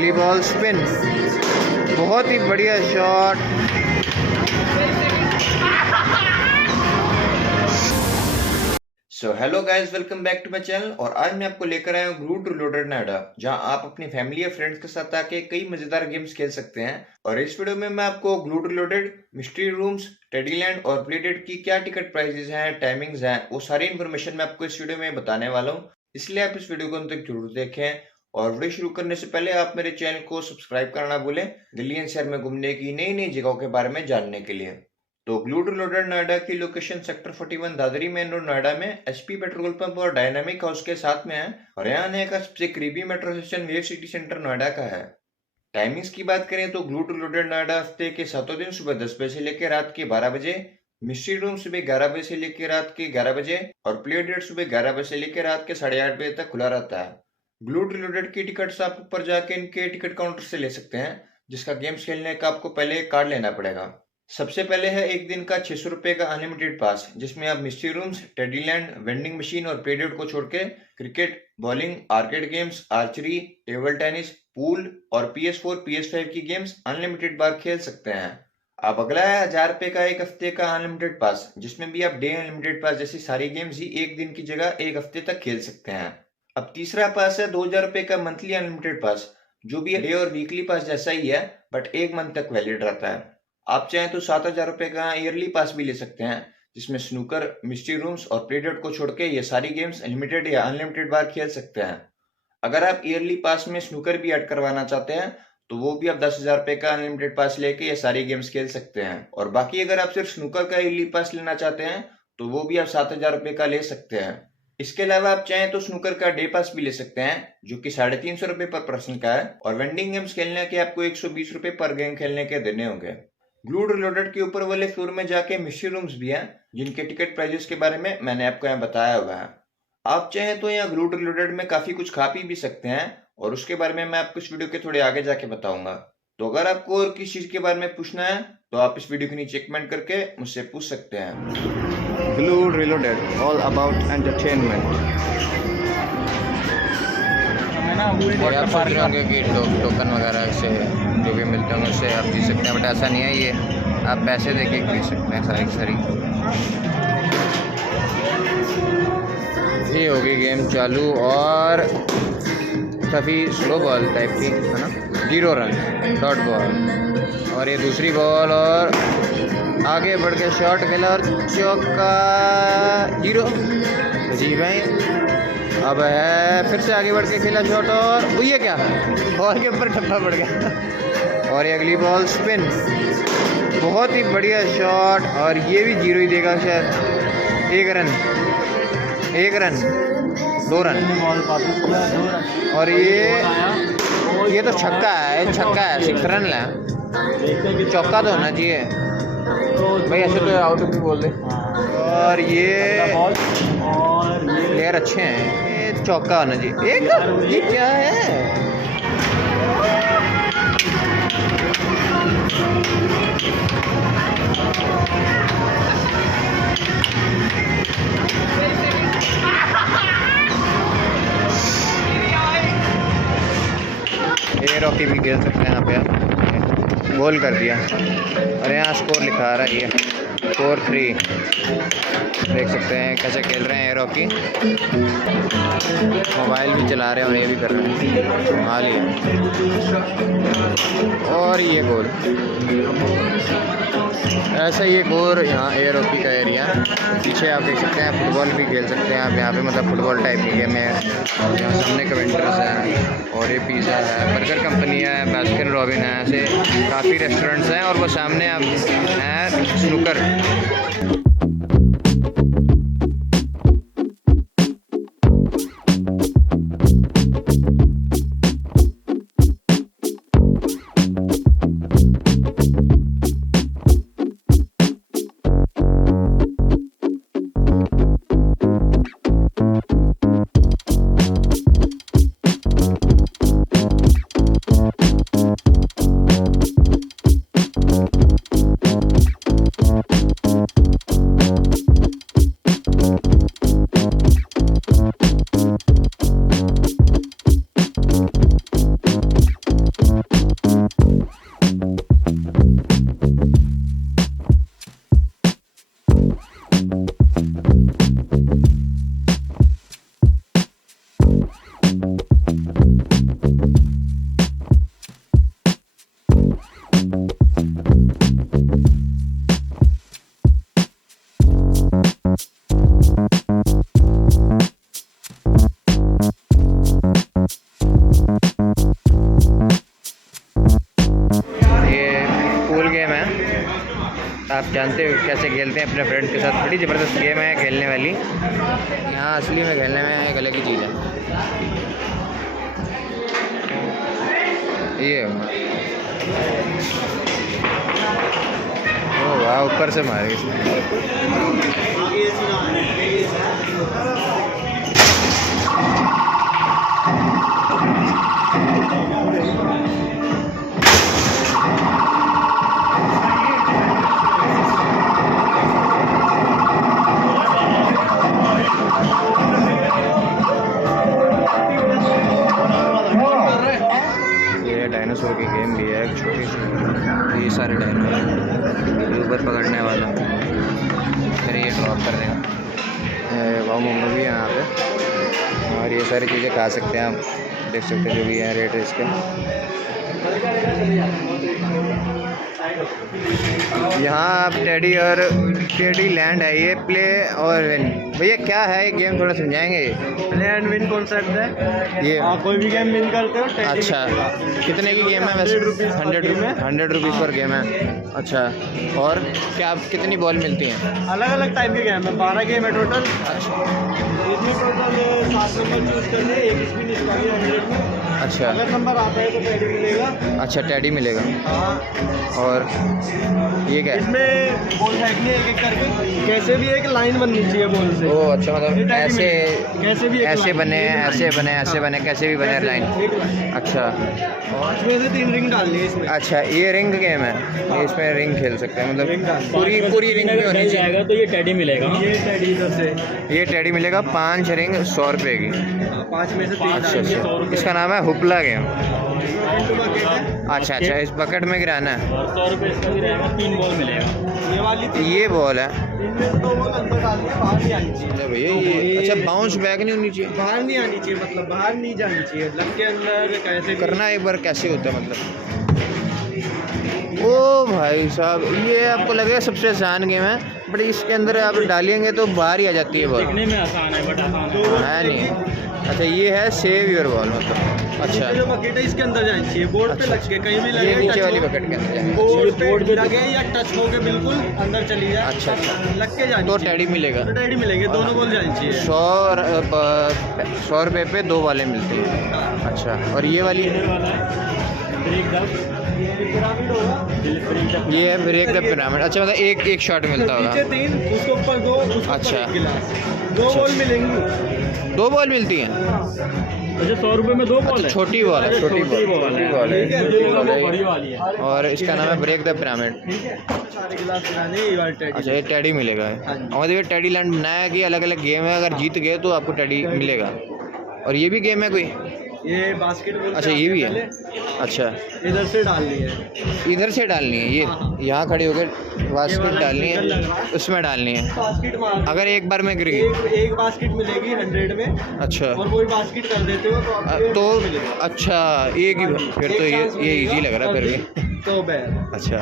अगली ball spin, बहुत ही बढ़िया shot. So hello guys, welcome back to my channel. और आज मैं आपको लेकर आया हूँ ग्लूड रीलोडेड नोएडा, जहां आप अपनी फैमिली या फ्रेंड्स के साथ आके कई मजेदार गेम्स खेल सकते हैं। और इस वीडियो में मैं आपको ग्लूड रीलोडेड, मिस्ट्री रूम्स, टेडीलैंड और प्लेडेड की क्या टिकट प्राइसेस हैं, टाइमिंग्स हैं, वो सारी इन्फॉर्मेशन मैं आपको इस वीडियो में बताने वाला हूँ। इसलिए आप इस वीडियो को अंत तक जरूर देखें। और वीडियो शुरू करने से पहले आप मेरे चैनल को सब्सक्राइब करना ना भूलें, दिल्ली एनसीआर में घूमने की नई नई जगहों के बारे में जानने के लिए। तो ग्लूड रीलोडेड नोएडा की location sector 41 Dadri main road Noida में एचपी पेट्रोल पंप और डायनामिक हाउस के साथ में है। और यहाँ आने का सबसे करीबी metro station wave city centre Noida का है। टाइमिंग्स की बात करें तो ग्लूड रीलोडेड नोएडा हफ्ते के 7 दिन सुबह 10 बजे से लेकर रात के 12 बजे, मिस्ट्री रूम सुबह 11 बजे से लेकर रात के 11 बजे और प्ले डेट सुबह 11 बजे से लेकर रात के 8:30 बजे तक खुला रहता है। ग्लूड रीलोडेड की टिकट्स आप ऊपर जाके इनके टिकट काउंटर से ले सकते हैं, जिसका गेम्स खेलने का आपको पहले एक कार्ड लेना पड़ेगा। सबसे पहले है एक दिन का 600 रुपए का अनलिमिटेड पास, जिसमें आप मिस्ट्री रूम्स, टेडीलैंड, वेंडिंग मशीन और प्लेडेट को छोड़ के cricket, bowling, arcade games, archery, table tennis, pool और PS4, PS5 की गेम्स अनलिमिटेड बार खेल सकते हैं। अब अगला है 1000 रुपए का एक हफ्ते का अनलिमिटेड पास, जिसमें भी आप डे अनलिमिटेड पास जैसी सारी गेम्स ही एक दिन की जगह एक हफ्ते तक खेल सकते हैं। अब तीसरा पास है 2000 रुपए का मंथली अनलिमिटेड पास, जो भी डे और वीकली पास जैसा ही है, बट एक मंथ तक वैलिड रहता है। आप चाहें तो 7000 रुपए का ईयरली पास भी ले सकते हैं, जिसमें स्नूकर, मिस्ट्री रूम्स और प्लेडेट को छोड़ के ये सारी गेम्स लिमिटेड या अनलिमिटेड बार खेल सकते हैं। अगर आप ईयरली पास में स्नूकर भी ऐड करवाना चाहते हैं तो वो भी आप 10,000 रुपए का अनलिमिटेड पास लेके ये सारी गेम्स खेल सकते हैं। और बाकी अगर आप सिर्फ स्नूकर का ईयरली पास लेना चाहते हैं तो वो भी आप 7000 रुपए का ले सकते हैं। इसके अलावा आप चाहें तो स्नूकर का डे पास भी ले सकते हैं, जो कि 350 रुपए पर पर्सन का है। और वेंडिंग गेम्स खेलने के आपको 120 रुपए पर गेम खेलने के देने होंगे। ग्लूड रीलोडेड के ऊपर वाले फ्लोर में जाके मिस्ट्री रूम्स भी हैं, जिनके टिकट प्राइजेस के बारे में मैंने आपको यहाँ बताया हुआ है। आप चाहें तो यहाँ ग्लूड रीलोडेड में काफी कुछ खा पी भी सकते हैं, और उसके बारे में मैं आपको इस वीडियो के थोड़े आगे जाके बताऊंगा। तो अगर आपको और किसी चीज के बारे में पूछना है तो आप इस वीडियो के नीचे कमेंट करके मुझसे पूछ सकते हैं। Glued reloaded, all about entertainment. और आप सोच रहे होंगे कि टोकन वगैरह से जो भी मिलते हैं उससे आप जीत सकते हैं, बट ऐसा नहीं है। ये आप पैसे दे के खरीद सकते हैं सारी की सारी। ये होगी गेम चालू, और काफ़ी स्लो बॉल टाइप की है ना, 0 रन डॉट बॉल। और ये दूसरी बॉल, और आगे बढ़ के शॉट खेला और चौका, 0 जी भाई। अब है फिर से आगे बढ़ के खेला शॉट, और ये क्या, बॉल के ऊपर ठप्पा पड़ गया। और ये अगली बॉल स्पिन, बहुत ही बढ़िया शॉट, और ये भी 0 ही देगा शायद। 1 रन, 2 रन। और ये तो छक्का है, 6 रन ला, चौका तो होना चाहिए भाई, ऐसे तो आउट भी बोल दे। और ये प्लेयर अच्छे हैं, ये चौका होना चाहिए। ये क्या है, ये रॉकी भी खेल सकते हैं यहाँ पे आप। गोल कर दिया, और यहाँ स्कोर लिखा रहा है, ये 4-3। देख सकते हैं कैसे खेल रहे हैं रॉकी, मोबाइल भी चला रहे हैं और ये भी कर रहे हैं। हाँ लिया, और ये गोल। ऐसा ही एक और यहाँ एयर हॉकी का एरिया, पीछे आप देख सकते हैं फुटबॉल भी खेल सकते हैं आप यहाँ पे, मतलब फुटबॉल टाइप की गेम है। यहाँ सामने कवेंटर्स हैं, और ये पिज़्ज़ा है, बर्गर कंपनी है, बास्किन रॉबिन है, ऐसे काफ़ी रेस्टोरेंट्स हैं। और वो सामने आप हैं स्नूकर। जानते हो कैसे खेलते हैं अपने फ्रेंड्स के साथ। बड़ी ज़बरदस्त गेम है खेलने वाली। यहाँ असली में खेलने में एक अलग ही चीज़ है। ये ओ वाह, ऊपर से मारे इसने। डायनासोर की गेम भी है, छोटी सी। ये सारे डायनासोर ऊपर पकड़ने वाला, फिर ये ड्रॉप कर देगा। वाव मोमो भी है यहाँ पे, और ये सारी चीज़ें खा सकते हैं आप, देख सकते हैं जो भी है रेट है इसके। यहाँ आप टेडी और टेडी लैंड है, ये प्ले और विन। भैया क्या है ये गेम, थोड़ा समझाएंगे? प्ले एंड विन कॉन्सेप्ट है ये कोई भी गेम विन करते हो टेडी अच्छा, कितने की गेम है वैसे? 100 रुपीज़ पर गेम है। अच्छा, और क्या कितनी बॉल मिलती हैं? अलग अलग टाइप के गेम है, 12 गेम है टोटल। इसमें टोटल 7 नंबर चूज करने, एक स्पिन इसका 100 में। अच्छा, अगर नंबर आता है तो टेडी मिलेगा। अच्छा टेडी मिलेगा। हाँ, और ये क्या है? इसमें बॉल फेंकनी है एक एक करके, कैसे भी एक लाइन बननी चाहिए बॉल से। ओ अच्छा, मतलब ये टेडी ऐसे मिलेगा। कैसे भी एक ऐसे लाइन। बने, ऐसे बने, ऐसे बने, कैसे भी बने लाइन। एक लाइन। अच्छा, और इसमें से 3 रिंग डालनी है इसमें। अच्छा ये रिंग गेम है, ये इसमें रिंग खेल सकते हैं, रिंग डाल। मतलब पूरी रिंग भी होनी चाहिए। तो ये टेडी मिलेगा। ये टेडी इधर से ये टेडी मिलेगा 5 रिंग 100 रुपये की। 5 में से 3 अच्छा डालनी है। अच्छा, इसका नाम है हुपला गेम। इंटू बकेट है। अच्छा अच्छा, इस बकेट में गिराना है। और 100 रुपये इसका भी रहेगा, 3 बॉल मिलेगा। ये वाली ये बॉल है। इनमें से 2 बॉल अंदर डालनी है, बाहर नहीं आनी चाहिए। अच्छा भैया ये, अच्छा बाउंस बैक नहीं होनी चाहिए? बाहर नहीं आनी चाहिए, मतलब बाहर नहीं जानी चाहिए। लग के अंदर कैसे भी- करना एक बार कैसे होता है मतलब? ओ भाई साहब, ये आपको लगेगा सबसे आसान गेम है, बट इसके अंदर आप डालेंगे तो बाहर ही आ जाती है बॉल। देखने में आसान है बट आसान है। है नहीं। अच्छा ये है सेव योर बॉल मतलब। अच्छा, नीचे जो बकेट है इसके अंदर जानी चाहिए, बोर्ड पे लग के कहीं भी ये लगे, नीचे टच वाली हो- बकेट के अंदर जाएगा। बोर्ड पे लगे या टच हो के बिल्कुल अंदर चली जाए। अच्छा अच्छा, लग के जानी तो चाहिए। टेडी मिलेगा। तो टेडी मिलेंगे, दोनों बॉल जानी चाहिए। 100 रुपये पे 2 वाले मिलते हैं। अच्छा, और ये वाली ये वाला है ब्रेक द ये पिरामिड होगा, ब्रेक द ये है ब्रेक द पिरामिड। अच्छा, मतलब एक शॉट मिलता नीचे होगा। 3, उसके ऊपर 2, उसके ऊपर अच्छा। 1 गिलास। 2 बॉल मिलेंगी। 2 बॉल मिलती हैं। अच्छा 100 रुपये में 2 बॉल है। छोटी बॉल है, छोटी बॉल है। ठीक है, मुझे लगा बॉल वो है। बड़ी वाली है। और इसका नाम है ब्रेक द पिरामिड। ठीक है, सारे गिलास मिलाने, ये वाली टेडी। अच्छा, ये टेडी मिलेगा। हाँ जी। और ये टेडी लैंड बनाया है कि अलग अलग गेम है, अगर जीत गए तो आपको टेडी मिलेगा। और ये भी गेम है कोई? ये बास्केटबॉल। अच्छा ये भी है। अच्छा, इधर से डालनी है। इधर से डालनी है, ये यहाँ खड़े होकर बास्केट डालनी है, उसमें डालनी है। बास्केट मार अगर एक बार में गिर गई एक बास्केट मिलेगी 100 में, अच्छा और वही बास्केट कर देते हो तो आपको तो मिलेगा। अच्छा एक ही, फिर तो ये इजी लग रहा है फिर भी। तो बैर अच्छा,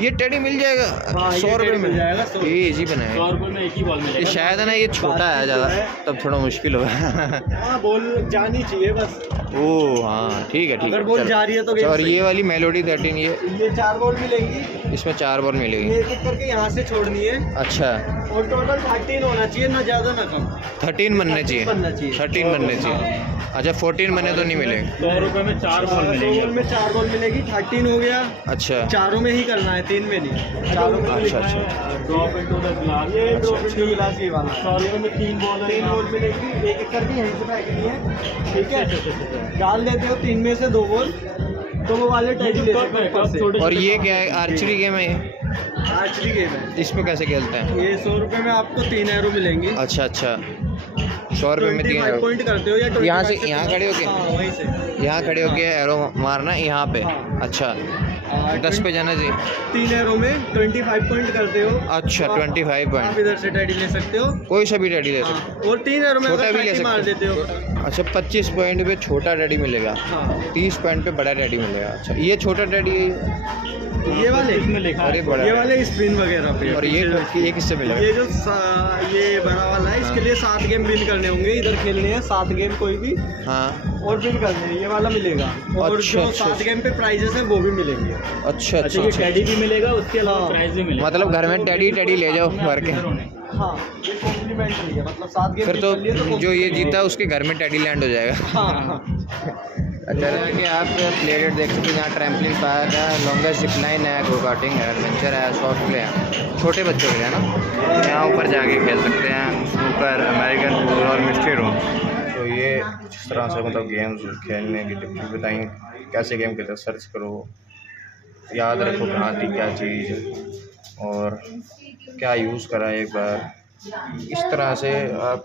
ये टेडी मिल जाएगा हाँ, ये 100 रुपये टेडी में? मिल जाएगा 100 ये इजी बनाया 100 है। रुपये में एक ही बॉल ये मिलेगा। शायद है ना, ये छोटा है ज़्यादा, तब थोड़ा मुश्किल होगा। हाँ, बॉल जानी चाहिए बस। ओह हाँ, ठीक है ठीक अगर है। बॉल चलो। जा रही है तो अच्छा, गेम और सही ये वाली मेलोडी 13 ये 4 बॉल मिलेंगी, इसमें 4 बॉल मिलेगी। ये एक करके यहाँ से छोड़नी है, अच्छा, और टोटल 13 होना चाहिए, ना ज़्यादा ना कम। 13 बनने चाहिए। 13 बनना चाहिए। 13 बनने चाहिए। अच्छा 14 बने तो नहीं मिलेंगे। 100 रुपये में 4 बॉल 100 मिलेंगे। बॉल में 4 बॉल मिलेगी, 13 हो गया। अच्छा चारों में ही करना है, 3 में नहीं। चारों में अच्छा अच्छा, ड्रॉप इनटू द ग्लास। ये ड्रॉप इनटू गिलास ये वाला है। 100 रुपये में 3 बॉल है। 3 बॉल मिलेगी, एक एक करके यहीं से फेंकनी है। ठीक है, अच्छा। डाल देते हो 3 में से 2 बॉल, तो वो वाले टेडी ले सकते हो ऊपर से। और ये क्या है? आर्चरी गेम है ये? आर्चरी गेम है। इसमें कैसे खेलते हैं? ये 100 रुपये में आपको 3 एरो मिलेंगे। अच्छा अच्छा, 100 रुपये में 3 25 पॉइंट करते हो या 25 यहाँ से यहाँ खड़े होके? हाँ, वहीं से यहाँ खड़े होके एरो मारना है यहाँ पे? हाँ। अच्छा, 10 पे जाना चाहिए। 3 एरो में 25 पॉइंट करते हो। अच्छा, तो 25 आप पॉइंट, इधर से टेडी ले सकते हो। कोई सा भी टेडी ले सकते हाँ, और 3 एरो में छोटा अगर भी ले 30 मार सकते देते हो। हो। अच्छा, 25 पॉइंट पे छोटा टेडी मिलेगा, हाँ, 30 पॉइंट पे बड़ा टेडी मिलेगा। अच्छा, ये छोटा टेडी ये वाले इसमें लिखा अरे है। बड़ा, ये वाले स्पिन वगैरह पे। और ये किससे मिलेगा? ये जो ये बड़ा वाला है, इसके लिए 7 गेम विन करने होंगे, इधर खेलने हैं 7 गेम कोई भी, हाँ और विन करने हैं, ये वाला मिलेगा। और अच्छा, जो अच्छा, 7 गेम पे प्राइजेस है वो भी मिलेंगे। अच्छा अच्छा अच्छा ये अच्छा। टेडी भी मिलेगा, उसके अलावा हाँ। प्राइज भी मिलेगा। मतलब घर में टेडी टेडी ले जाओ भर के। हाँ, ये कॉम्प्लीमेंट्री है, मतलब 7 गेम फिर तो कर लिए तो जो ये जीता है उसके घर में टेडी लैंड हो जाएगा। हाँ। अच्छा कि आप प्ले रेट देख सकते हैं। यहाँ ट्रैम्पलिन पार्क है, लॉन्गेस्ट जिपलाइन है, गो कार्टिंग है, एडवेंचर है, सॉफ्ट प्ले है, छोटे बच्चों के लिए है ना। यहाँ ऊपर जाके खेल सकते हैं स्नूकर, अमेरिकन पूल और मिस्ट्री रूम। तो ये जिस तरह से मतलब गेम्स खेलने की टिप्स बताएँ, कैसे गेम खेलते हैं, सर्च करो, याद रखो कहाँ थी क्या चीज़ और क्या यूज़ करा है एक बार। इस तरह से आप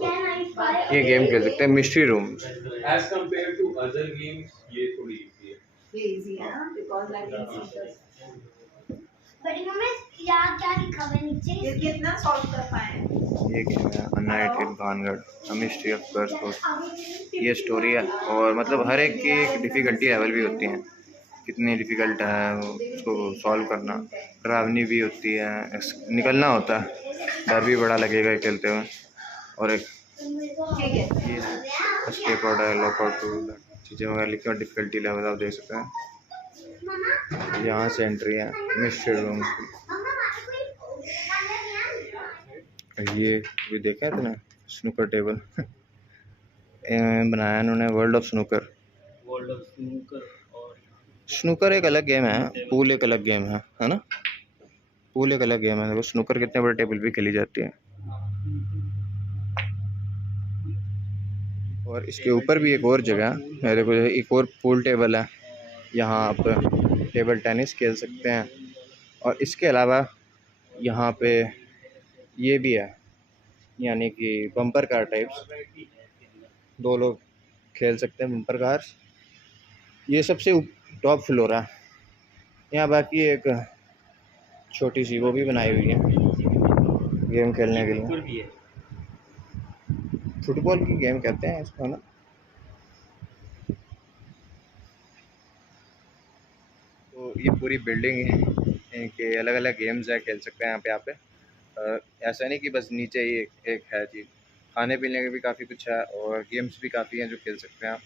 ये गेम खेल सकते हैं mystery room. As compared to other games, ये थोड़ी easy है। Easy, huh? Because I can see this. बड़ी मम्मी याद क्या लिखा हुआ है नीचे? ये कितना सॉल्व कर पाए? ये गेम है a night in Bhangarh, a mystery of girls. ये स्टोरी है और मतलब हर एक की एक डिफ़िकल्टी लेवल भी होती है, कितनी डिफ़िकल्ट है उसको सॉल्व करना, डरावनी भी होती है, निकलना होता है, डर भी बड़ा लगेगा खेलते हुए। और एक ठीक है। ये एस्केप आउट है, लॉकआउट टूल, चीज़ें वगैरह लिखी और डिफ़िकल्टी लेवल आप देख सकते हैं। यहाँ से एंट्री है मिस्ट्री रूम की। ये भी देखा है तुमने स्नूकर टेबल बनाया इन्होंने, world of snooker. World of snooker और स्नूकर एक अलग गेम है, पूल एक अलग गेम है ना। पूल एक अलग गेम है, देखो स्नूकर कितने बड़े टेबल पे खेली जाती है। और इसके ऊपर भी एक और जगह है, देखो एक और पूल टेबल है, यहाँ आप टेबल टेनिस खेल सकते हैं। और इसके अलावा यहाँ पे ये भी है, यानी कि बम्पर कार टाइप्स, 2 लोग खेल सकते हैं बम्पर कार। ये सबसे टॉप फ्लोर है। यहाँ बाकी एक छोटी सी वो भी बनाई हुई है गेम खेलने के लिए, ऊपर भी है। फुटबॉल की गेम कहते हैं इसको ना। तो ये पूरी बिल्डिंग के अलग अलग गेम्स है, खेल सकते हैं यहाँ पे। ऐसा नहीं कि बस नीचे ही एक है चीज़, खाने पीने के भी काफ़ी कुछ है और गेम्स भी काफ़ी हैं जो खेल सकते हैं आप।